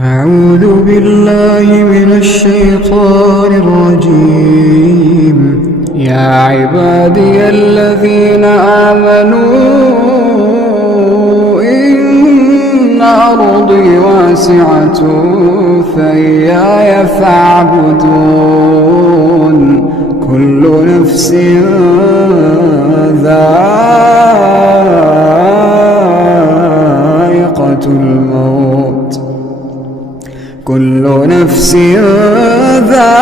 أعوذ بالله من الشيطان الرجيم يا عبادي الذين آمنوا إن أرضي واسعة فإياي فاعبدون كل نفس ذائقة الموت كل نفس ذائقة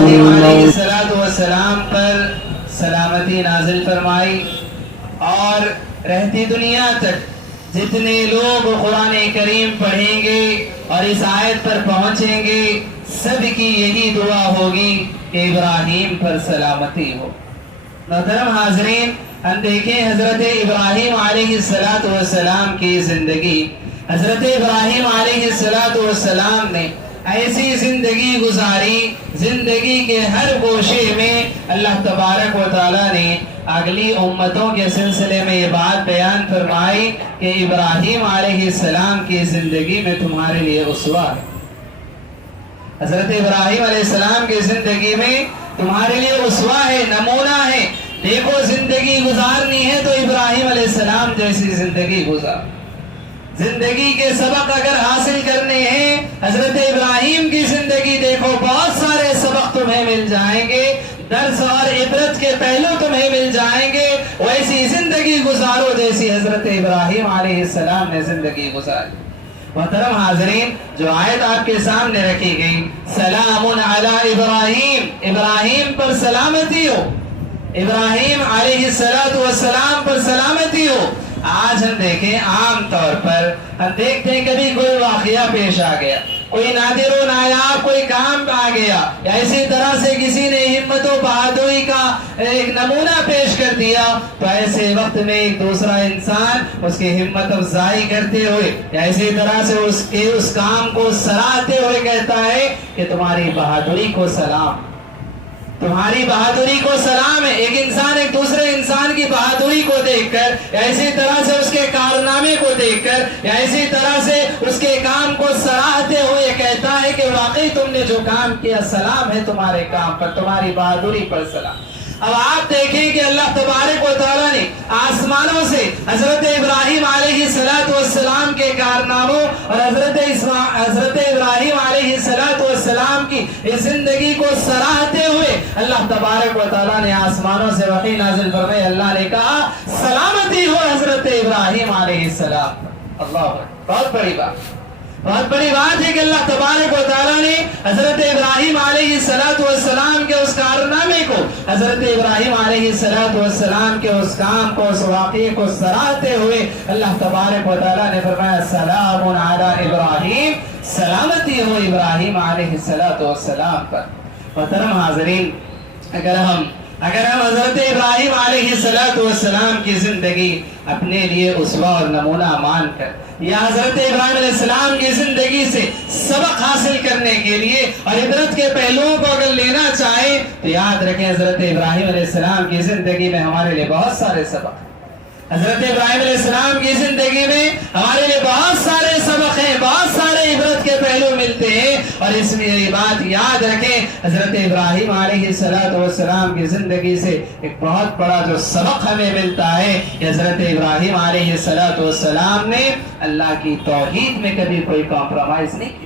الموت والسلام پر سلامتی نازل فرمائی اور رہتی دنیا تک جتنے لوگ قرآن کریم پڑھیں گے اور اس آیت پر پہنچیں گے سب کی یہی دعا ہوگی کہ ابراہیم پر سلامتی ہو۔ محترم حاضرین، ہم دیکھیں حضرت ابراہیم علیہ السلام کی زندگی۔ حضرت ابراہیم علیہ السلام نے ایسی زندگی گزاری، زندگی کے ہر گوشے میں اللہ تبارک و تعالیٰ نے اگلی امتوں کے سلسلے میں یہ بات بیان فرمائی کہ ابراہیم علیہ السلام کی زندگی میں تمہارے لیے اسوہ ہے۔ حضرت ابراہیم علیہ السلام کی زندگی میں تمہارے لیے اسوہ ہے، نمونہ ہے۔ دیکھو زندگی گزارنی ہے تو ابراہیم علیہ السلام جیسی زندگی گزار۔ زندگی کے سبق اگر حاصل کرنے ہیں حضرت ابراہیم کی زندگی دیکھو، بہت سارے سبق تمہیں مل جائیں گے، درس اور عبرت کے پہلو تمہیں مل جائیں گے۔ ویسی زندگی گزارو جیسی حضرت ابراہیم علیہ السلام نے زندگی گزاری۔ محترم حاضرین، جو آیت آپ کے سامنے رکھی گئی، سلام علی ابراہیم، ابراہیم پر سلامتی ہو، ابراہیم علیہ السلام پر سلامتی ہو۔ آج ہم دیکھیں عام طور پر ہم دیکھتے ہیں کبھی کوئی واقعہ پیش آ گیا، کوئی نادر و نایاب کوئی کام آ گیا، یا اسی طرح سے کسی نے ہمت و بہادری کا ایک نمونہ پیش کر دیا، تو ایسے وقت میں ایک دوسرا انسان اس کی ہمت افزائی کرتے ہوئے یا اسی طرح سے اس کام کو سراہتے ہوئے کہتا ہے کہ تمہاری بہادری کو سلام، تمہاری بہادری کو سلام ہے۔ ایک انسان ایک دوسرے انسان کی بہادری کو دیکھ کر یا اسی طرح سے اس کے کارنامے کو دیکھ کر یا اسی طرح سے اس کے کام کو سراہتے ہوئے کہتا ہے کہ واقعی تم نے جو کام کیا سلام ہے تمہارے کام پر، تمہاری بہادری پر سلام۔ اب آپ دیکھیں کہ اللہ تبارک و تعالیٰ نے آسمانوں سے حضرت ابراہیم علیہ السلام کے کارناموں اور حضرت ابراہیم علیہ السلام کی اس زندگی کو سراہتے ہوئے اللہ تبارک و تعالیٰ نے آسمانوں سے وحی نازل فرمائی۔ اللہ نے کہا سلامتی ہو حضرت ابراہیم علیہ السلام۔ اللہ بہت بڑی بات، بہت بڑی بات ہے کہ اللہ تبارک و تعالیٰ نے حضرت ابراہیم علیہ السلام کے اس کارنامے کو، حضرت ابراہیم علیہ السلام کے اس کام کو، اس واقعے کو سراہتے ہوئے اللہ تبارک و تعالیٰ نے فرمایا سلام علی ابراہیم، سلامتی ہو ابراہیم علیہ السلام پر۔ محترم حاضرین، اگر ہم حضرت ابراہیم علیہ السلام کی زندگی اپنے لیے اسوہ اور نمونہ مان کر یا حضرت ابراہیم علیہ السلام کی زندگی سے سبق حاصل کرنے کے لیے اور عبرت کے پہلوؤں کو اگر لینا چاہیں تو یاد رکھیں حضرت ابراہیم علیہ السلام کی زندگی میں ہمارے لیے بہت سارے سبق ہیں۔ حضرت ابراہیم علیہ السلام کی زندگی میں ہمارے لیے بہت سارے سبق ہیں، بہت سارے عبرت کے پہلو ملتے ہیں، اور اس میں یہ بات یاد رکھیں حضرت ابراہیم علیہ السلام کی زندگی سے ایک بہت بڑا جو سبق ہمیں ملتا ہے کہ حضرت ابراہیم علیہ السلام نے اللہ کی توحید میں کبھی کوئی کمپرومائز نہیں کی۔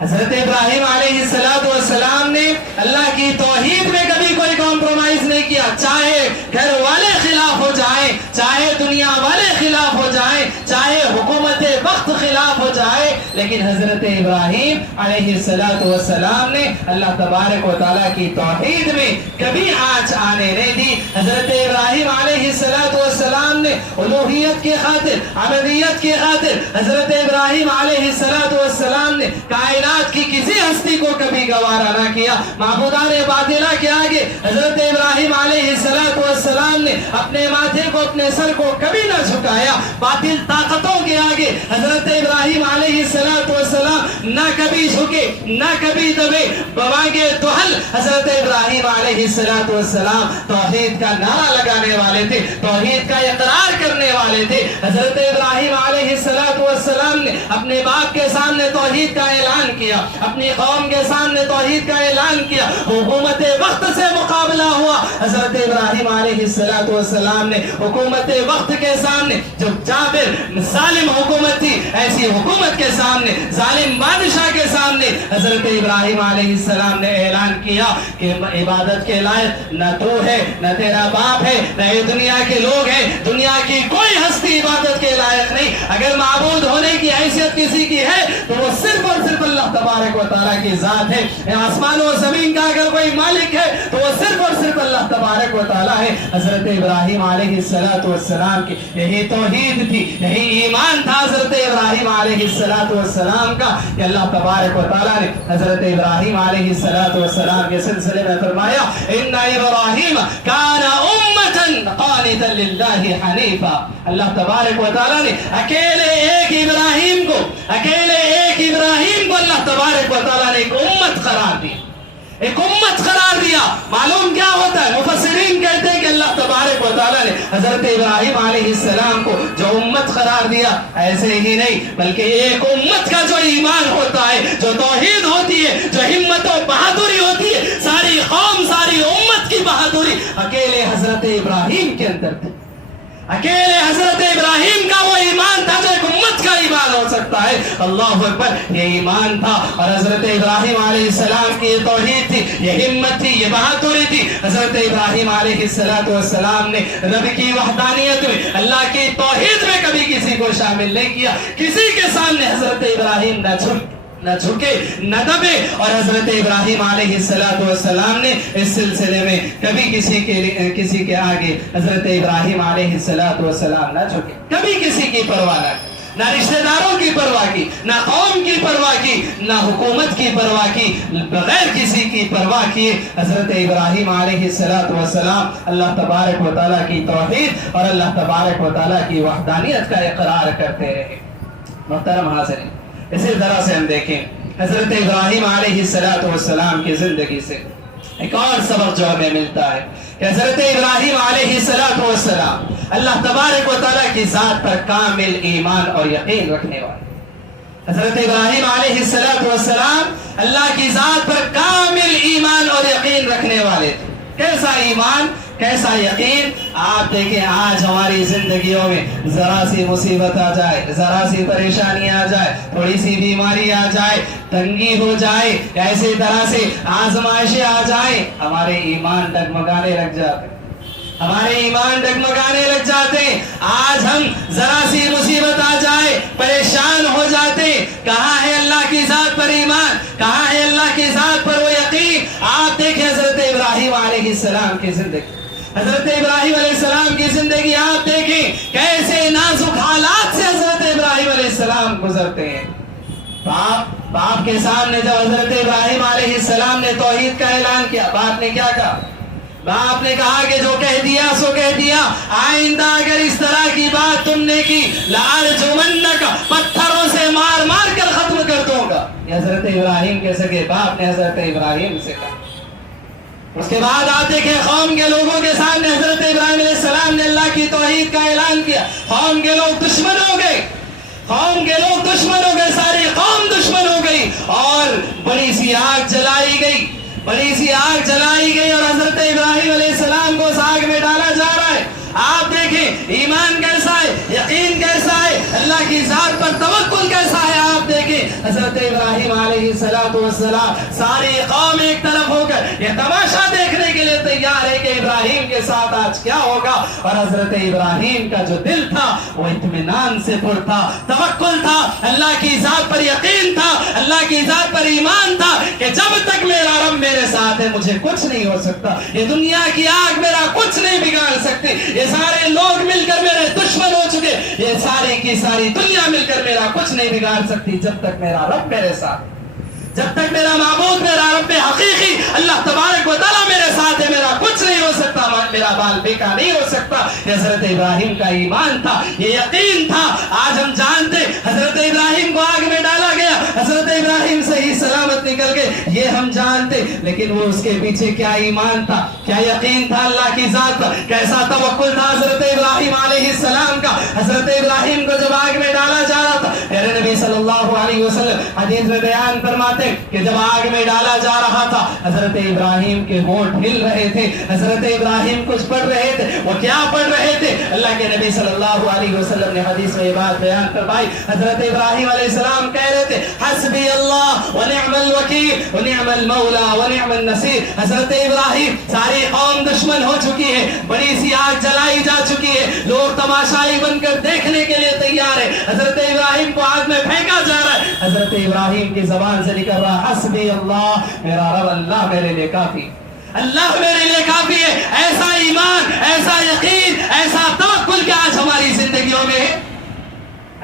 حضرت ابراہیم علیہ السلام نے اللہ کی توحید میں کبھی کوئی کمپرومائز نہیں کیا، چاہے گھر والے خلاف ہو جائیں، چاہے دنیا والے خلاف ہو جائیں، چاہے حکومت وقت خلاف ہو جائے، لیکن حضرت ابراہیم علیہ السلام نے اللہ تبارک و تعالیٰ کی توحید میں کبھی آنچ آنے نہیں دی۔ حضرت ابراہیم علیہ السلام نے الوہیت کی خاطر، عبودیت کی خاطر حضرت ابراہیم علیہ السلام نے کائنات کی کسی ہستی کو کبھی گوارا نہ کیا۔ معبودان باطلہ کے آگے حضرت ابراہیم علیہ السلام نے اپنے ماتھے کو، اپنے سر کو کبھی نہ جھکایا۔ باطل طاقتوں کے آگے حضرت ابراہیم علیہ السلام نہ کبھی جھکے، نہ کبھی دبے۔ بوانگے دہل حضرت ابراہیم علیہ السلام توحید کا نعرہ لگانے والے تھے، توحید کا اقرار کرنے والے تھے۔ حضرت ابراہیم علیہ अलैहिस्सलाम ने अपने बाप के सामने तौहीद का ऐलान किया, अपनी कौम के सामने तौहीद का ऐलान किया, हुकूमत वक्त से मुकाबला हुआ। हजरत इब्राहिम अलैहिस्सलाम ने हुकूमत वक्त के सामने, जो जाबिर जालिम हुकूमत थी, ऐसी हुकूमत के सामने, जालिम बादशाह के सामने हजरत इब्राहिम अलैहिस्सलाम ने ऐलान किया कि इबादत के लायक न तू है, न तेरा बाप है, न ये दुनिया के लोग हैं, दुनिया की कोई हस्ती इबादत के लायक नहीं। अगर माबूद होने की हैसियत किसी की है तो वो सिर्फ और सिर्फ अल्लाह तबारक व तआला की जात है। आसमानों और जमीन का अगर कोई मालिक है तो वो सिर्फ और सिर्फ अल्लाह तबारक व तआला है। हजरत इब्राहिम अलैहिस्सलाम की यही तौहीद थी, यही ईमान था हजरत इब्राहिम अलैहिस्सलाम का कि अल्लाह तबारक व तआला ने हजरत इब्राहिम अलैहिस्सलाम के सिलसिले में फरमाया, इन्ना इब्राहिम काना उम्मतन कानितन लिल्लाहि हनीफा। अल्लाह तबारक व तआला ने अकेले एक इब्राहिम को अल्लाह तबारक व तआला ने एक उम्मत करार दी, एक उम्मत करार दिया। मालूम क्या होता है? मुफस्सिरीन कहते हैं कि अल्लाह तबारक व तआला ने हजरत इब्राहिम अलैहिस्सलाम को जो उम्मत करार दिया, ऐसे ही नहीं बल्कि एक उम्मत का जो ईमान होता है, जो तौहीद होती है, जो हिम्मत और बहादुरी होती है, सारी कौम सारी उम्मत की बहादुरी अकेले हजरत इब्राहिम के अंदर थी। अकेले हजरत इब्राहिम का वो ईमान था जो एक उम्मत का ईमान हो सकता है। अल्लाहु अकबर, ये ईमान था और हजरत इब्राहिम अलैहिस्सलाम की ये तौहीद थी, ये हिम्मत थी, ये बहादुरी थी। हजरत इब्राहिम अलैहिस्सलाम ने रब की वहदानियत में, अल्लाह की तौहीद में कभी किसी को शामिल नहीं किया। किसी के सामने हजरत इब्राहिम न झुके न दबे और हजरत इब्राहिम अलैहिस्सलाम ने इस सिलसिले में कभी किसी के आगे हजरत इब्राहिम अलैहिस्सलाम न झुके, कभी किसी की परवाह न, ना रिश्तेदारों की परवाह की, ना कौम की परवाह की, ना हुकूमत की परवाह की, बगैर किसी की परवाह किए हजरत इब्राहिम अलैहिस्सलाम अल्लाह तबारक व तआला की तौहीद और अल्लाह तबारक व तआला की वहदानियत का इकरार करते रहे। मोहतरम हाज़िरीन, इसी तरह से हम देखें हजरत इब्राहिम अलैहिस्सलाम की जिंदगी से एक और सबक जो हमें मिलता है कि हजरत इब्राहिम अलैहिस्सलाम अल्लाह तबारक व तआला की जात पर कामिल ईमान और यकीन रखने वाले। हजरत इब्राहिम अलैहिस्सलाम अल्लाह की जात पर कामिल ईमान और यकीन रखने वाले थे। कैसा ईमान, कैसा यकीन? आप देखें, आज हमारी जिंदगियों में जरा सी मुसीबत आ जाए, जरा सी परेशानी आ जाए, थोड़ी सी बीमारी आ जाए, तंगी हो जाए, ऐसी तरह से आजमाइशें आ जाए, हमारे ईमान डगमगाने लग जाते, हमारे ईमान डगमगाने लग जाते। आज हम जरा सी मुसीबत आ जाए परेशान हो जाते। कहाँ है अल्लाह की जात पर ईमान, कहाँ है अल्लाह की जात पर वो यकीन? आप देखें हजरत इब्राहिम अलैहिस्सलाम की जिंदगी, हजरत इब्राहिम अलैहिस्सलाम की जिंदगी आप देखें, कैसे नाजुक हालात से हजरत इब्राहिम अलैहिस्सलाम गुजरते हैं। बाप के सामने जब हजरत इब्राहिम अलैहिस्सलाम ने तौहीद का ऐलान किया, बाप ने क्या कहा? बाप ने कहा कि जो कह दिया सो कह दिया, आइंदा अगर इस तरह की बात तुमने की लअरजुमन्नका, पत्थरों से मार मार कर खत्म कर दूंगा। हजरत इब्राहिम के सगे बाप ने हजरत इब्राहिम से कहा। उसके बाद आप देखें, कौम के लोगों के सामने हजरत इब्राहिम अलैहिस्सलाम ने अल्लाह की तौहीद का ऐलान किया। कौम के लोग दुश्मन हो गए, कौम के लोग दुश्मन हो गए, सारी कौम दुश्मन हो गई और बड़ी सी आग जलाई गई, बड़ी सी आग जलाई गई और हजरत इब्राहिम अलैहिस्सलाम को उस आग में डाला जा रहा है। आप देखें ईमान कैसा है, यकीन कैसा है, अल्लाह की जात पर तवक्कुल कैसा है। आप देखें हजरत इब्राहिम अलैहिस्सलाम सारी कौम एक तरफ होकर ये तमाशा देखने के लिए तैयार है कि इब्राहिम के साथ आज क्या होगा। और हजरत इब्राहिम का जो दिल था वो इत्मीनान से पुर था, तवक्कुल था, अल्लाह की जात पर यकीन था, अल्लाह की जात पर ईमान था कि जब तक मेरा रब मेरे साथ है मुझे कुछ नहीं हो सकता, ये दुनिया की आग मेरा कुछ नहीं बिगाड़ सकती, ये सारे लोग मिलकर मेरे दुश्मन हो चुके, ये सारी की सारी दुनिया मिलकर मेरा कुछ नहीं बिगाड़ सकती जब तक मेरा रब मेरे साथ, जब तक मेरा माबूद मेरा रब हकीकी अल्लाह तबारक व तआला मेरे साथ है, मेरा कुछ नहीं हो सकता, मेरा बाल बेका नहीं हो सकता। हजरत इब्राहिम का ईमान था, ये यकीन था। आज हम जानते हजरत इब्राहिम को आग में डाला गया, हजरत इब्राहिम सही सलामत निकल गए, ये हम जानते, लेकिन वो उसके पीछे क्या ईमान था, क्या यकीन था अल्लाह की जात पर, कैसा तवक्कुल था हजरत इब्राहिम अलैहिस्सलाम का। हजरत इब्राहिम को जब आग में डाला حدیث میں بیان فرماتے کہ جب آگ میں ڈالا جا رہا تھا حضرت ابراہیم کے ہونٹ ہل رہے تھے، حضرت ابراہیم کچھ پڑھ رہے تھے. وہ کیا پڑھ رہے تھے؟ اللہ کے نبی صلی اللہ علیہ وسلم نے حدیث میں یہ بات بیان فرمائی. حضرت ابراہیم علیہ السلام کہہ رہے تھے حسبی اللہ ونعم الوکیل ونعم المولا ونعم النصیر. حضرت ابراہیم ساری قوم دشمن ہو چکی ہے، بڑی سی آگ جلائی جا چکی ہے، لوگ تماشائی بن کر دیکھنے کے لیے تیار ہے. حضرت ابراہیم کو آگ میں پھینکا جا رہا ہے. حضرت ابراہیم کی زبان سے نکل رہا حسبی اللہ، میرا رب اللہ میرے لیے کافی، اللہ میرے لیے کافی ہے. ایسا ایمان، ایسا یقین، ایسا توکل کیا آج ہماری زندگیوں میں ہے؟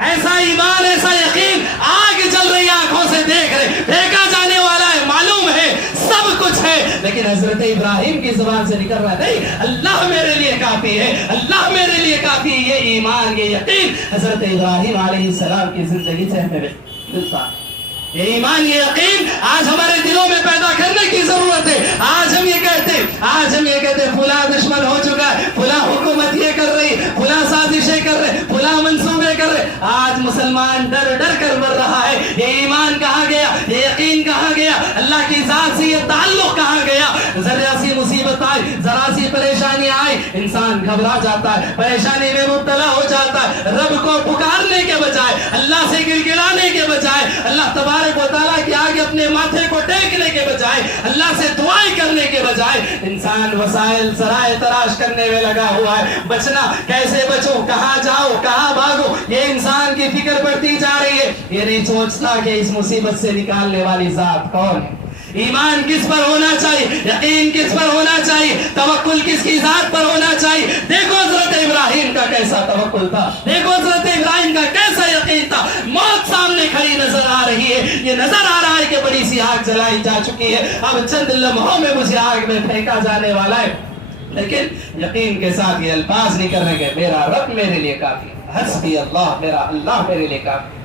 ایسا ایمان، ایسا یقین. آگ جل رہی آنکھوں سے دیکھ رہے، پھینکا جانے والا ہے، معلوم ہے سب کچھ ہے، لیکن حضرت ابراہیم کی زبان سے نکل رہا نہیں اللہ میرے لیے کافی ہے، اللہ میرے لیے کافی ہے. یہ ایمان، یہ یقین حضرت ابراہیم علیہ السلام کی زندگی سے ہمیں ملتا ہے. یہ ایمان، یہ یقین آج ہمارے دلوں میں پیدا کرنے کی ضرورت ہے. آج ہم یہ کہتے فلاں دشمن ہو چکا ہے، فلاں حکومت یہ کر رہی، فلاں سازشیں کر رہے، فلاں منصوبے کر رہے. آج مسلمان ڈر ڈر کر مر رہا ہے. یہ ایمان کہاں گیا؟ یہ یقین کہاں گیا؟ اللہ کی ذات سے یہ تعلق کہاں گیا؟ ذرا سی مصیبت آئی، ذرا سی پریشانی آئی، انسان گھبرا جاتا ہے، پریشانی میں مبتلا ہو جاتا ہے. رب کو پکارنے کے بجائے، اللہ سے گڑگڑانے کے بجائے، اللہ تبارک و تعالیٰ کے آگے اپنے ماتھے کو ٹیکنے کے بجائے، اللہ سے دعائیں کرنے کے بجائے انسان وسائل ذرائع تلاش کرنے میں لگا ہوا ہے. بچنا کیسے بچوں، کہاں جاؤ، کہاں بھاگو، یہ انسان کی فکر بڑھتی جا رہی ہے. یہ نہیں سوچتا کہ اس مصیبت سے نکالنے والی ذات کون ہے. ایمان کس پر ہونا چاہیے، یقین کس پر ہونا چاہیے، توکل کس کی ذات پر ہونا چاہیے. دیکھو حضرت ابراہیم کا کیسا توکل تھا، دیکھو حضرت ابراہیم کا کیسا یقین تھا. موت سامنے کھڑی نظر آ رہی ہے، یہ نظر آ رہا ہے کہ بڑی سی آگ جلائی جا چکی ہے، اب چند لمحوں میں مجھے آگ میں پھینکا جانے والا ہے. لیکن یقین کے ساتھ یہ الفاظ نہیں کرنے کے میرا رب میرے لیے کافی، حسبی اللہ، میرا اللہ میرے لیے کافی.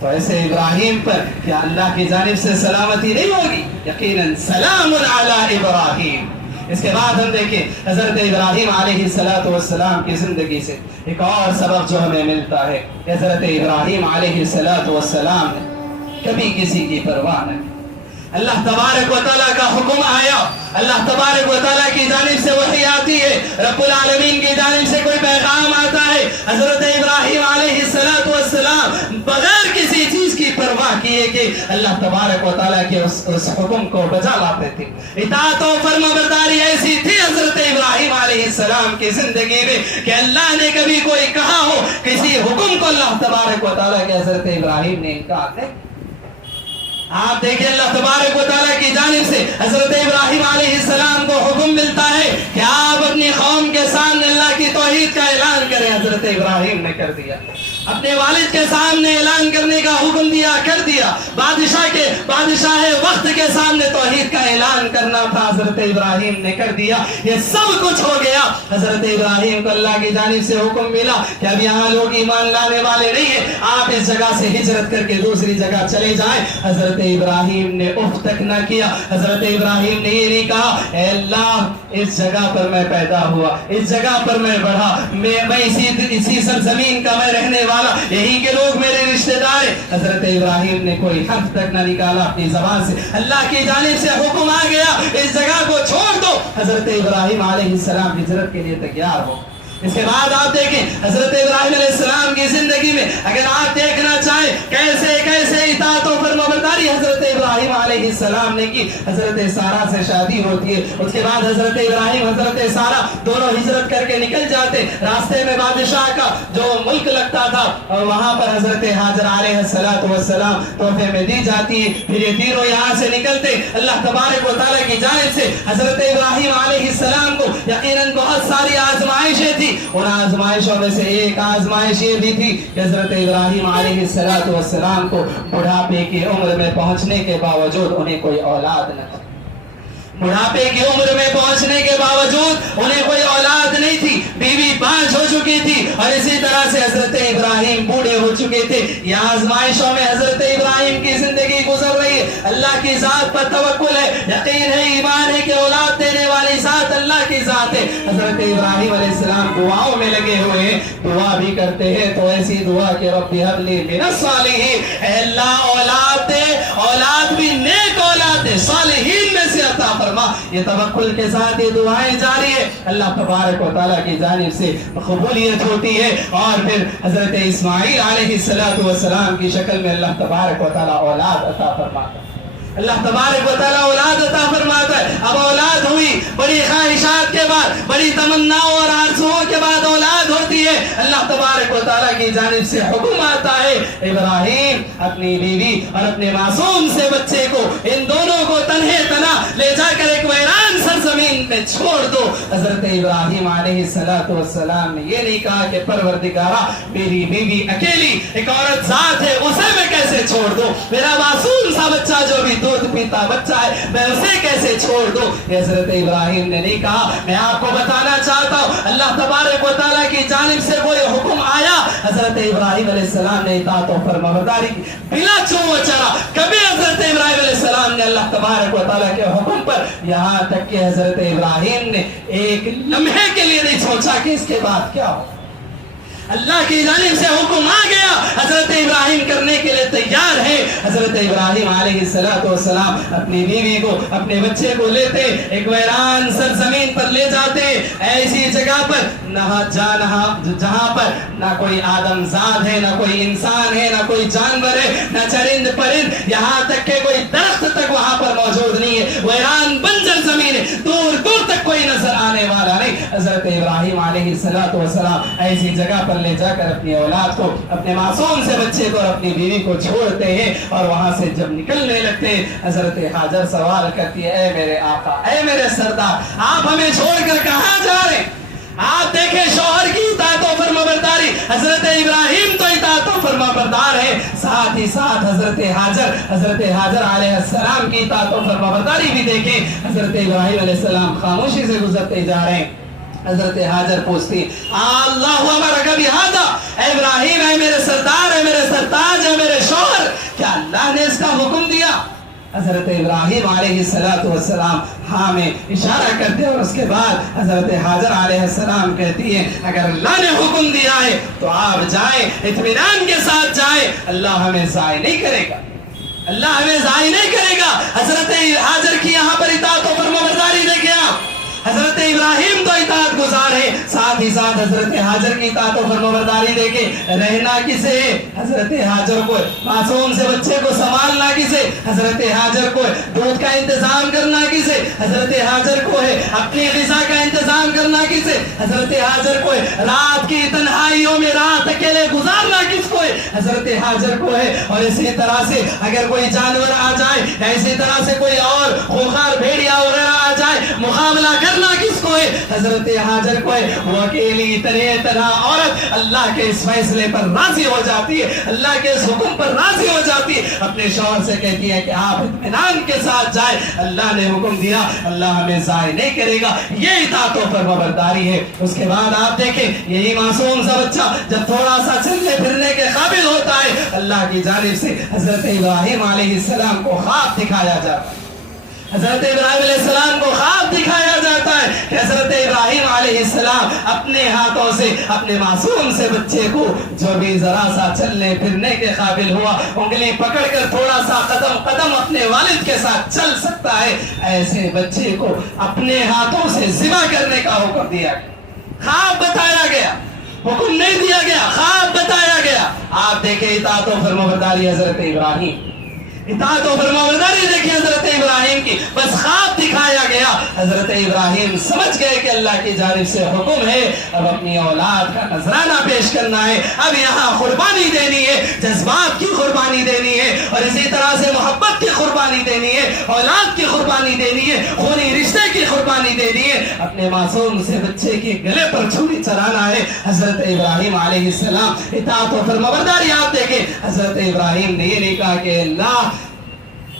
تو ایسے ابراہیم پر کیا اللہ کی جانب سے سلامتی نہیں ہوگی؟ یقیناً سلام علی ابراہیم. اس کے بعد ہم دیکھیں حضرت ابراہیم علیہ السلام کی زندگی سے ایک اور سبق جو ہمیں ملتا ہے. حضرت ابراہیم علیہ السلام کبھی کسی کی پرواہ نہیں. اللہ تبارک و تعالیٰ کا حکم آیا، اللہ تبارک و تعالیٰ کی جانب سے وحی آتی ہے، رب العالمین کی جانب سے کوئی پیغام آتا ہے. حضرت ابراہیم علیہ السلام بغیر کسی چیز کی پرواہ کیے کہ اللہ تبارک و تعالیٰ کے اس حکم کو بجا لاتے تھے. اطاعت و فرمانبرداری ایسی تھی حضرت ابراہیم علیہ السلام کی زندگی میں کہ اللہ نے کبھی کوئی کہا ہو کسی حکم کو اللہ تبارک و تعالیٰ کے حضرت ابراہیم نے انکار نہیں. آپ دیکھیں اللہ تبارک و تعالیٰ کی جانب سے حضرت ابراہیم علیہ السلام کو حکم ملتا ہے کہ آپ اپنی قوم کے سامنے اللہ کی توحید کا اعلان کریں. حضرت ابراہیم نے کر دیا، اپنے والد کے سامنے اعلان کرنے کا حکم دیا، کر دیا. بادشاہ وقت کے سامنے توحید کا اعلان کرنا تھا، حضرت ابراہیم نے کر دیا. یہ سب کچھ ہو گیا. حضرت ابراہیم کو اللہ کی جانب سے حکم ملا کہ اب یہاں لوگ ایمان لانے والے نہیں ہیں، آپ اس جگہ سے ہجرت کر کے دوسری جگہ چلے جائیں. حضرت ابراہیم نے اف تک نہ کیا. حضرت ابراہیم نے یہ نہیں کہا اے اللہ اس جگہ پر میں پیدا ہوا، اس جگہ پر میں بڑھا، میں اسی سرزمین کا میں رہنے والا، یہی کے لوگ میرے رشتہ دار ہیں. حضرت ابراہیم نے کوئی حرف تک نہ نکالا اپنی زبان سے. اللہ کی جانب سے حکم آ گیا اس جگہ کو چھوڑ دو. حضرت ابراہیم علیہ السلام ہجرت کے لیے تیار ہو. اس کے بعد آپ دیکھیں حضرت ابراہیم علیہ السلام کی زندگی میں اگر آپ دیکھنا چاہیں کیسے کیسے اطاعت و فرمانبرداری حضرت ابراہیم علیہ السلام نے کی. حضرت سارہ سے شادی ہوتی ہے، اس کے بعد حضرت ابراہیم حضرت سارہ دونوں ہجرت کر کے نکل جاتے. راستے میں بادشاہ کا جو ملک لگتا تھا وہاں پر حضرت ہاجر علیہ السلام تحفے میں دی جاتی ہے. پھر یہ تینوں یہاں سے نکلتے. اللہ تبارک و تعالیٰ کی جانب سے حضرت ابراہیم علیہ السلام کو یقیناً بہت ساری آزمائشیں تھی. ان آزمائشوں میں سے ایک آزمائش یہ بھی تھی کہ حضرت ابراہیم علیہ السلام کو بڑھاپے کی عمر میں پہنچنے کے باوجود انہیں کوئی اولاد نہ تھی. बुढ़ापे की उम्र में पहुंचने के बावजूद उन्हें कोई औलाद नहीं थी, बीवी 5 हो चुकी थी, और इसी तरह से हजरत इब्राहिम बूढ़े हो चुके थे। यह आजमाइशों में हजरत इब्राहिम की जिंदगी गुजर रही है। अल्लाह की जात पर तवक्कुल है, यकीन है, ईमान है कि औलाद देने वाली जात अल्लाह की जात है। हजरत इब्राहिम अलैहिस्सलाम दुआओं में लगे हुए हैं, दुआ भी करते हैं तो ऐसी दुआ कि रब्बी हबली मिनस सालिहीन, अल्लाह औलाद दे, औलाद भी नेक औलाद दे, सालिहीन में से अता फरमा। ये तवक्कुल के साथ ये दुआएं जारी है, अल्लाह तबारक व तआला की जानिब से कबूलियत होती है। और फिर हजरत इस्माइल अलैहिस्सलातु वस्सलाम की शक्ल में अल्लाह तबारक व तआला औलाद अता फरमाता है, अल्लाह तबारक व तआला औलाद अता फरमाता है। अब औलाद हुई, बड़ी ख्वाहिशात के बाद, बड़ी तमन्नाओं और आरज़ुओं के बाद औलाद होती है। अल्लाह तबारक व तआला की जानिब से हुक्म आता है, इब्राहिम अपनी बीवी और अपने मासूम से बच्चे को, इन दोनों को तन्हे तना ले जाकर एक वीरान सरजमीन में छोड़ दो। हजरत इब्राहिम अलैहिस्सलातु वस्सलाम ने ये नहीं कहा कि परवरदिगारा मेरी बीवी अकेली एक औरत जात है, उसे मैं कैसे छोड़ दूं, मेरा मासूम सा बच्चा जो भी दूध पीता बच्चा है मैं उसे कैसे छोड़ दूं। हजरत इब्राहिम ने नहीं कहा। मैं आपको बताना चाहता हूं, अल्लाह तबारक व तआला की जानिब से कोई हुक्म आया, हजरत इब्राहिम अलैहिस्सलाम ने इताअत और फरमाबरदारी की बिला चूं चला। कभी हजरत इब्राहिम अलैहिस्सलाम ने अल्लाह तबारक व तआला के हुक्म पर, यहां तक कि हजरत इब्राहिम ने एक लम्हे के लिए नहीं सोचा कि इसके बाद क्या हो। अल्लाह की जानिब से हुक्म आ गया, हजरत इब्राहिम करने के लिए तैयार है। हजरत इब्राहिम अलैहिस्सलातु वस्सलाम अपनी बीवी को, अपने बच्चे को लेते एक वीरान सरजमीन पर ले जाते, ऐसी जगह पर जहां पर ना कोई आदमजाद है, ना कोई इंसान है, ना कोई जानवर है, ना चरिंद परिंद, यहाँ तक के कोई दरख्त तक वहां पर मौजूद नहीं है। वीरान बंजर जमीन है, दूर दूर तक कोई नजर आने वाला नहीं। हजरत इब्राहिम अलैहिस्सलातु वस्सलाम ऐसी जगह पर ले जाकर अपनी औलाद को, अपने मासूम से बच्चे को और अपनी बीवी को छोड़ते हैं, और वहां से जब निकलने लगते हैं, हजरत हाजर सवाल करती है, ऐ मेरे आका, ऐ मेरे सरदार, आप हमें छोड़कर कहां जा रहे हैं? आप देखें शौहर की इताअत और फरमाबरदारी, हजरत इब्राहिम तो इताअत और फरमाबरदार है, साथ ही साथ हजरत हाजर अलैहिस्सलाम की इताअत और फरमाबरदारी भी देखें। हजरत इब्राहिम अलैहिस्सलाम खामोशी से गुजरते जा रहे हैं। हजरत हाजर पूछती, अल्लाहु अमरका बिहादा, इब्राहिम है मेरे सरदार, है मेरे सरताज, है मेरे शौहर, क्या अल्लाह ने इसका हुक्म दिया? हजरत इब्राहिम अलैहिस्सलातु वस्सलाम हाँ में इशारा करते हैं, और उसके बाद हजरत हाजर अलैहिस्सलाम कहती है, अगर अल्लाह ने हुक्म दिया है तो आप जाएं, इत्मीनान के साथ जाएं, अल्लाह हमें ज़ाय नहीं करेगा, अल्लाह हमें ज़ाय नहीं करेगा। हजरत हाजर की यहाँ पर इताअत और फरमाबरदारी देखें आप, हजरत इब्राहिम तो इताअत गुजार है, साथ ही साथ हजरत हाजर की इताअत और फरमाबरदारी देखे। रहना किसे? हजरत हाजर को, मासूम से बच्चे को संभालना किसे? हजरत हाजर को। दूध का इंतजाम करना किसे? हजरत हाजर को है। अपनी ग़िज़ा का इंतजाम करना किसे? हजरत हाजर को है। रात की तन्हाइयों में रात अकेले गुजारना किसको है? हजरत हाजर को है। और इसी तरह से अगर कोई जानवर आ जाए, इसी तरह से कोई और खूंखार भेड़िया वगैरह आ जाए, मुकाबला करना किसको है? हजरत हाजर को है। वो अकेली तरह औरत अल्लाह के इस फैसले पर राजी हो जाती है, अल्लाह के इस हुक्म पर राजी हो जाती है, अपने शौहर से कहती है कि आप इत्मीनान के साथ जाए, अल्लाह ने हुक्म दिया, अल्लाह हमें ज़ाय नहीं करेगा। ये इताअत और फरमाबरदारी है। उसके बाद आप देखें, यही मासूम सा बच्चा जब थोड़ा सा चलने फिरने के काबिल होता है, अल्लाह की जानिब से हजरत इब्राहिम अलैहिस्सलाम को ख्वाब दिखाया जाता है। हजरत इब्राहिम अलैहिस्सलाम को ख्वाब दिखाया जाता है कि हजरत इब्राहिम अलैहिस्सलाम अपने हाथों से अपने मासूम से बच्चे को, जो भी जरा सा चलने फिरने के काबिल हुआ, उंगली पकड़कर थोड़ा सा कदम अपने वालिद के साथ चल सकता है, ऐसे बच्चे को अपने हाथों से ज़िबा करने का हुक्म दिया गया। ख्वाब बताया गया, हुक्म नहीं दिया गया, ख्वाब बताया गया। आप देखें इताअत और फरमाबरदारी हजरत इब्राहिम, इताअत और फरमाबरदारी देखिए हजरत इब्राहिम की, बस ख्वाब दिखाया गया। हजरत इब्राहिम समझ गए कि अल्लाह की जानिब से हुक्म है, अब अपनी औलाद का नजराना पेश करना है, अब यहाँ कुर्बानी देनी है, जज्बात की कुर्बानी देनी है, और इसी तरह से मोहब्बत की कुर्बानी देनी है, औलाद की कुर्बानी देनी है, खूनी रिश्ते की कुर्बानी देनी है, अपने मासूम से बच्चे के गले पर छुरी चलाना है। हजरत इब्राहिम अलैहिस्सलाम इताअत और फरमाबरदारी आप देखें, हजरत इब्राहिम ने ये नहीं कहा कि अल्लाह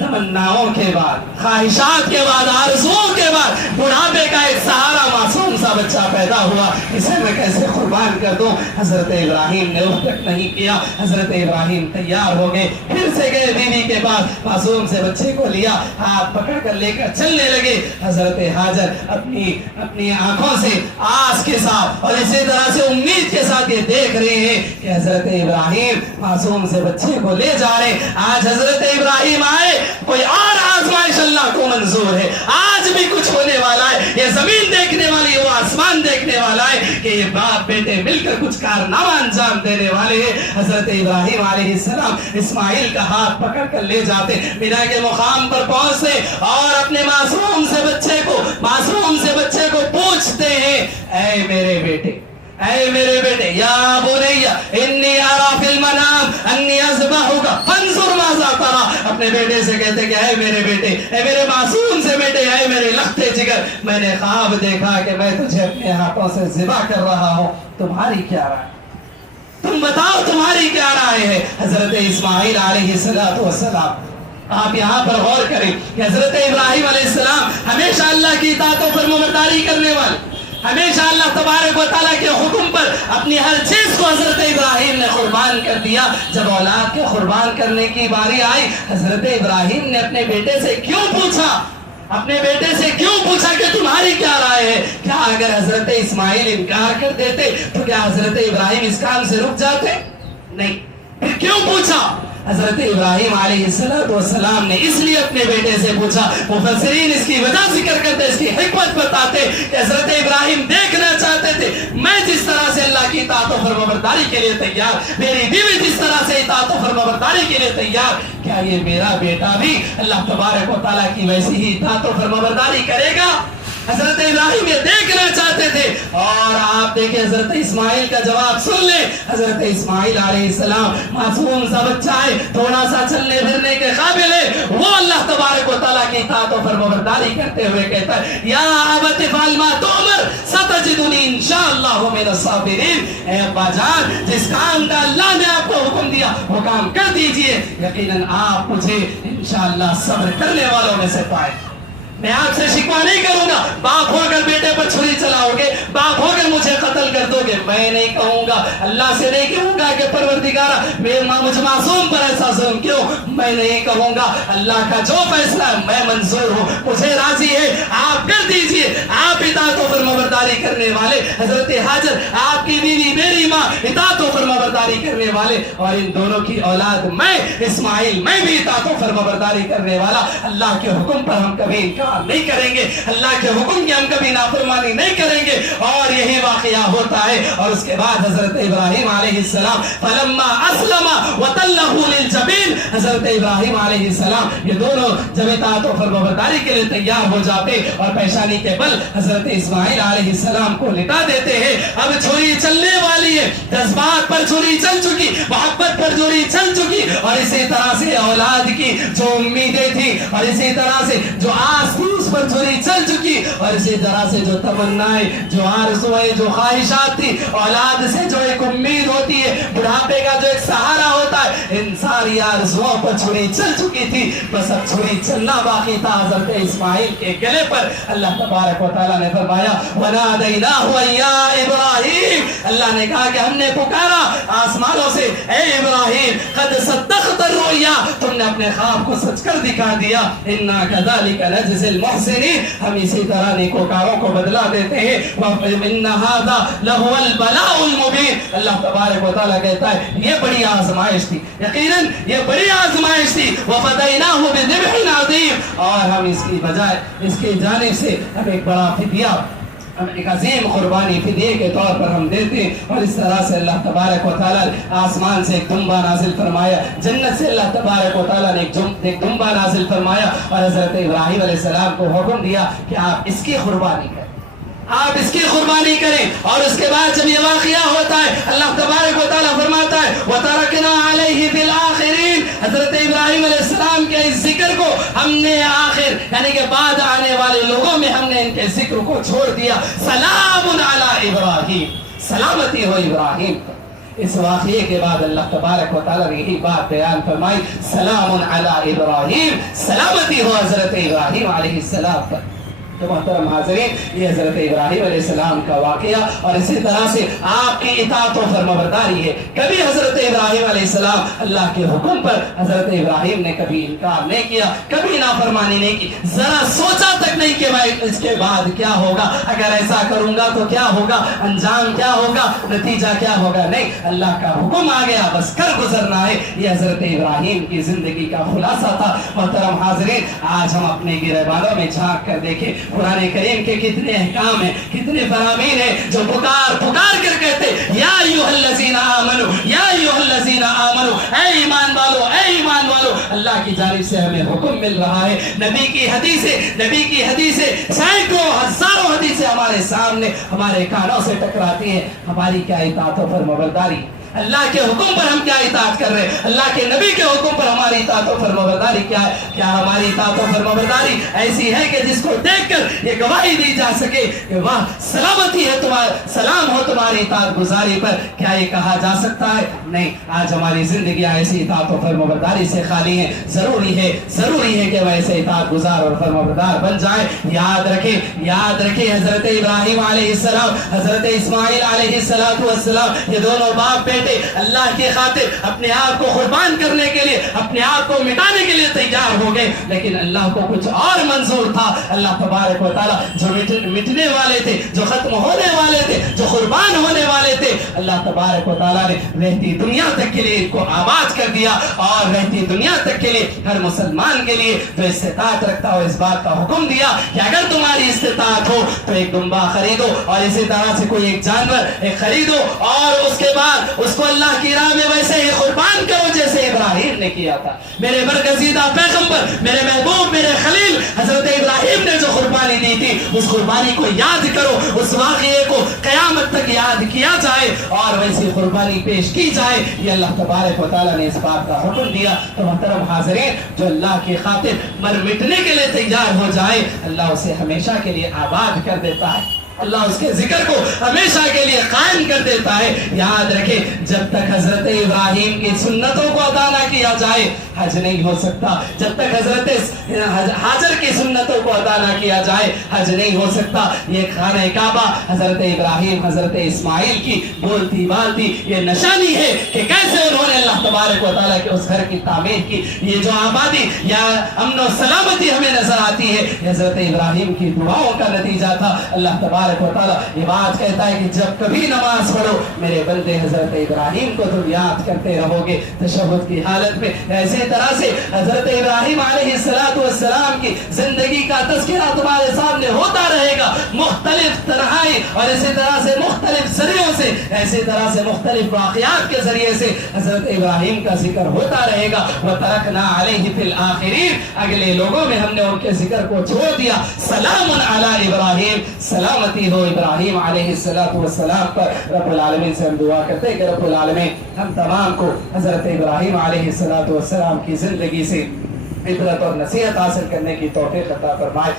तमन्नाओं के बाद, ख्वाहिशात के बाद, आरज़ुओं के बाद बुढ़ापे का एक सहारा मासूम सा बच्चा पैदा हुआ, इसे मैं कैसे कुर्बान कर दूं। हजरत इब्राहिम ने उस तक नहीं किया। हजरत इब्राहिम तैयार हो गए, फिर से गए बीवी के पास, मासूम से बच्चे को लिया, हाथ पकड़ कर लेकर चलने लगे। हजरत हाजर अपनी आंखों से आस के साथ और इसी तरह से उम्मीद के साथ ये देख रहे हैं कि हजरत इब्राहिम मासूम से बच्चे को ले जा रहे। आज हजरत इब्राहिम आए, कोई और आजमाइश अल्लाह को मंजूर है। आज भी कुछ होने वाला है, ये जमीन देखने वाली है, वो आसमान देखने वाला है कि ये बाप बेटे मिलकर कुछ कारनामा अंजाम देने वाले हैं। हजरत इब्राहिम अलैहिस्सलाम इस्माइल का हाथ पकड़ कर ले जाते, मिना के मुकाम पर पहुंचते और अपने मासूम से बच्चे को पूछते हैं, ऐ मेरे बेटे, या बुनैया इन्नी अरा फिल मनाम अन्नी अज़बहुका फंजुर माज़ा तरा। अपने बेटे से कहते कि ऐ मेरे बेटे, ऐ मेरे मासूम से बेटे, ऐ मेरे लख्ते जिगर, मैंने ख्वाब देखा कि मैं तुझे अपने हाथों से ज़िबा कर रहा हूँ, तुम्हारी क्या राय? तुम बताओ तुम्हारी क्या राय है? हजरत इस्माइल अलैहिस्सलातु वस्सलाम, आप यहाँ पर गौर करें कि हजरत इब्राहिम अलैहिस्सलाम हमेशा अल्लाह की इताअत और फरमाबरदारी करने वाले, हमेशा अल्लाह तबारक व तआला के हुक्म पर अपनी हर चीज को हजरत इब्राहिम ने कुर्बान कर दिया। जब औलाद के कुर्बान करने की बारी आई, हजरत इब्राहिम ने अपने बेटे से क्यों पूछा कि तुम्हारी क्या राय है? क्या अगर हजरत इस्माइल इनकार कर देते तो क्या हजरत इब्राहिम इस काम से रुक जाते? नहीं। फिर क्यों पूछा? हजरत इब्राहिम अलैहिस्सलाम ने इसलिए अपने बेटे से पूछा। मुफस्सिरीन इसकी वजह जिक्र करते, इसकी हिकमत बताते कि हजरत इब्राहिम देखना चाहते थे मैं जिस तरह से अल्लाह की इताअत और फरमाबरदारी के लिए तैयार, मेरी बीवी जिस तरह से इताअत और फरमाबरदारी के लिए तैयार, क्या ये मेरा बेटा भी अल्लाह तबारक व तआला की वैसी ही इताअत और फरमाबरदारी करेगा? हजरत इब्राहिम ये देखना चाहते थे। और आप देखिए हजरत इस्माइल का जवाब सुन ले। हजरत इस्माइल अलैहिस्सलाम मासूम सा बच्चा है, थोड़ा सा चलने फिरने के काबिल है, वो अल्लाह तबारक व तआला की इताअत और फरमाबरदारी करते हुए कहता है, या अबत इफ़अल मा तुअमर सतजिदुनी इंशाअल्लाहु मिनस साबिरीन। ए अब्बा जान, जिस काम का अल्लाह ने आपको हुक्म दिया वो काम कर दीजिए, यकीनन आप मुझे इंशाअल्लाह सब्र करने वालों में से पाए। मैं आपसे शिकवा नहीं करूंगा, बाप होकर बेटे पर छुरी चलाओगे, बाप होकर मुझे कत्ल कर दोगे, मैं नहीं कहूंगा, अल्लाह से नहीं कहूंगा कि परवरदिगारा मुझ मासूम पर ऐसा जुल्म क्यों, मैं नहीं कहूंगा। अल्लाह का जो फैसला है मैं मंजूर हूँ, मुझे राजी है, आप कर दीजिए। आप इताअत और फरमाबरदारी करने वाले, हजरत हाजर आपकी बीवी, मेरी माँ इताअत और फरमाबरदारी करने वाले, और इन दोनों की औलाद मैं इस्माइल, मैं भी इताअत और फरमाबरदारी करने वाला। अल्लाह के हुक्म पर हम कभी इनकार नहीं करेंगे, अल्लाह के हुक्म की हम कभी नाफरमानी नहीं करेंगे। और यही वाकया होता है। और उसके बाद हजरत इब्राहिम अलैहिस्सलाम फलम्मा अस्लमा व तल्लहु लिलजबीन, हजरत इब्राहिम अलैहिस्सलाम ये दोनों जब इताअत और फरमाबरदारी के लिए तैयार हो जाते और पेशानी के बल हजरत इस्माइल अलैहिस्सलाम को लिटा देते हैं। अब छुरी चलने वाली है, जज्बात पर छुरी चल चुकी, मोहब्बत पर छुरी चल चुकी, और इसी तरह से औलाद की जो उम्मीदें थी और इसी तरह से जो आस उस पर छुरी चल चुकी, और इसी तरह से जो तमन्नाएं, जो आरज़ुएं, जो ख्वाहिशात थी, औलाद से जो एक उम्मीद होती है, बुढ़ापे का जो एक सहारा होता है, इन सारी आरज़ुओं पर छुरी चल चुकी थी। बस अब छुरी चलना बाकी था। हज़रत इस्माइल के गले पर अल्लाह तबारक व तआला ने फरमाया, वनादैनाहु या इब्राहिम, अल्लाह ने कहा कि हमने पुकारा आसमानों से, ए इब्राहिम कद सद्दक़त रुया, तुमने अपने ख्वाब को सच कर दिखा दिया। इन्ना कज़ालिका नजज़िल मुहसिनीन, हम इसी तरह नेकोकारों को बदला देते हैं। व इन्ना हाज़ा लहुवल बलाउल मुबीन, अल्लाह तबारक व तआला कहता है ये बड़ी आजमाइश थी, यकीनन ये बड़ी आजमाइश थी। व फदैनाहु बिज़िब्हिन अज़ीम, और हम इसकी बजाय इसकी जानिब से हम एक बड़ा फिदिया, एक अजीम कुर्बानी फिदिये के तौर पर हम देते हैं। और इस तरह से अल्लाह तबारक व तआला आसमान से एक दुम्बा नाजिल फरमाया, जन्नत से अल्लाह तबारक व तआला ने एक दुम्बा नाजिल फरमाया, और हजरत इब्राहिम अलैहिस्सलाम को हुक्म दिया कि आप इसकी कुर्बानी करें, आप इसकी कुर्बानी करें। और उसके बाद जब ये वाकया होता है, अल्लाह तबारक व तआला फरमाता है, व तरकना अलैहि फिल आखिरीन, हजरत इब्राहिम अलैहिस्सलाम के इस जिक्र को हमने आखिर यानी कि बाद आने वाले लोगों में हमने इनके जिक्र को छोड़ दिया। सलामुन अला इब्राहिम, सलामती हो इब्राहिम। इस वाक़ये के बाद अल्लाह तबारक व तआला ने यही बात बयान फरमाई, सलामुन अला इब्राहीम, सलामती हो हज़रत इब्राहीम अलैहिस्सलाम पर। तो मोहतरम हाज़रीन, ये हज़रत इब्राहीम अलैहिस्सलाम का वाक़या और इसी तरह से आपकी इताअत व फरमाबरदारी है। कभी हज़रत इब्राहीम अलैहिस्सलाम अल्लाह के हुक्म पर हज़रत इब्राहीम ने कभी इनकार नहीं किया, कभी नाफरमानी नहीं की, ज़रा सोचा तक नहीं कि मैं इसके बाद क्या होगा, अगर ऐसा करूँगा तो क्या होगा, अंजाम क्या होगा, नतीजा क्या होगा। नहीं, अल्लाह का हुक्म आ गया, बस कर गुजरना है। ये हज़रत इब्राहीम की ज़िंदगी का खुलासा था। मोहतरम हाज़रीन, आज हम अपने गिरबानों में झांक कर देखें, कुरान करीम के कितने अहकाम हैं, कितने फरामीन हैं जो पुकार कर कहते, या अय्युहल्लज़ीना आमनू, या अय्युहल्लज़ीना आमनू, ऐ ईमान वालो, ऐ ईमान वालो। अल्लाह की जानिब से हमें हुक्म मिल रहा है। नबी की हदीसें सैकड़ों हजारों हदीसें हमारे सामने, हमारे कानों से टकराती हैं। हमारी क्या इताअत और फरमाबरदारी, अल्लाह के हुक्म पर हम क्या इताअत कर रहे हैं, अल्लाह के नबी के हुक्म पर हमारी इताअत और फरमाबरदारी क्या है। क्या हमारी इताअत और फरमाबरदारी ऐसी है कि जिसको देखकर ये गवाही दी जा सके कि वाह, सलामती है तुम्हारा, सलाम हो तुम्हारी इताअत गुजारी पर। क्या ये कहा जा सकता है? नहीं। आज हमारी जिंदगी ऐसी इताअत और फरमाबरदारी से खाली है। जरूरी है कि वैसे इताअत गुजार और फरमाबरदार बन जाए। याद रखें हजरत इब्राहीम अलैहिस्सलाम, हजरत इस्माइल अलैहिस्सलाम, ये दोनों बाप अल्लाह के खातिर अपने आप को कुर्बान करने के लिए, अपने आप को मिटाने के लिए तैयार हो गए, लेकिन अल्लाह को कुछ और मंजूर था। अल्लाह तबारक व तआला जो मिटने वाले थे, जो खत्म होने वाले थे, जो कुर्बान होने वाले थे, अल्लाह तबारक व तआला ने रहती दुनिया तक के लिए इनको आबाद कर दिया और रहती दुनिया तक के लिए हर मुसलमान के लिए जो इस्तिताअत रखता हो इस बात का हुक्म दिया कि अगर तुम्हारी इस्तिताअत हो तो एक दुम्बा खरीदो और इसी तरह से कोई एक जानवर एक खरीदो और उसके बाद उसको अल्लाह की राह में वैसे ही कुर्बान करो जैसे इब्राहीम ने किया था। मेरे बरगज़ीदा पैगंबर, मेरे महबूब, मेरे खलील हजरत इब्राहीम ने जो कुर्बानी दी थी, उस कुर्बानी को याद करो, उस वाक़ये को क़यामत तक याद किया जाए और वैसी कुर्बानी पेश की जाए। ये अल्लाह तबारक व तआला ने इस बात का हुक्म दिया। तो मोहतरम हाज़रीन, जो अल्लाह की खातिर मर मिटने के लिए तैयार हो जाए, अल्लाह उसे हमेशा के लिए आबाद कर देता है। अल्लाह उसके जिक्र को हमेशा के लिए कायम कर देता है। याद रखें, जब तक हजरत इब्राहीम की सुन्नतों को अदा ना किया जाए हज नहीं हो सकता। जब तक हजरत हाजर की सुन्नतों को अदा ना किया जाए हज नहीं हो सकता। ये खाने काबा हजरत इब्राहीम, हजरत इस्माइल की बोलती बालती ये निशानी है कि कैसे उन्होंने अल्लाह तबारक व तआला के उस घर की तामीर की। ये जो आबादी या अमन और सलामती हमें नजर आती है, हजरत इब्राहीम की दुआओं का नतीजा था। अल्लाह तबारक व तआला ये बात कहता है कि जब कभी नमाज पढ़ो मेरे बंदे हजरत इब्राहीम को तुम याद करते रहोगे तशहुद की हालत में। ऐसे तरह से हजरत इब्राहीम अलैहिस्सलाम की जिंदगी का तज़किरा तुम्हारे सामने होता रहेगा, मुख्तलिफ तरहाई और इसी तरह से मुख्तलिफ जरियों से, ऐसी तरह से मुख्तलिफ वाक़यात के जरिए से हजरत इब्राहीम का जिक्र होता रहेगा। व तरकना अलैहि फिल आखिरीन, अगले लोगों में हमने उनके जिक्र को छोड़ दिया। सलामुन अला इब्राहीम, सलामती हो इब्राहीम अलैहिस्सलाम पर। रब्बुल आलमीन से हम दुआ करते हैं कि रब्बुल आलमीन हम तमाम को हजरत इब्राहीम अलैहिस्सलाम की जिंदगी से इबरत और नसीहत हासिल करने की तौफीक अता फरमाए।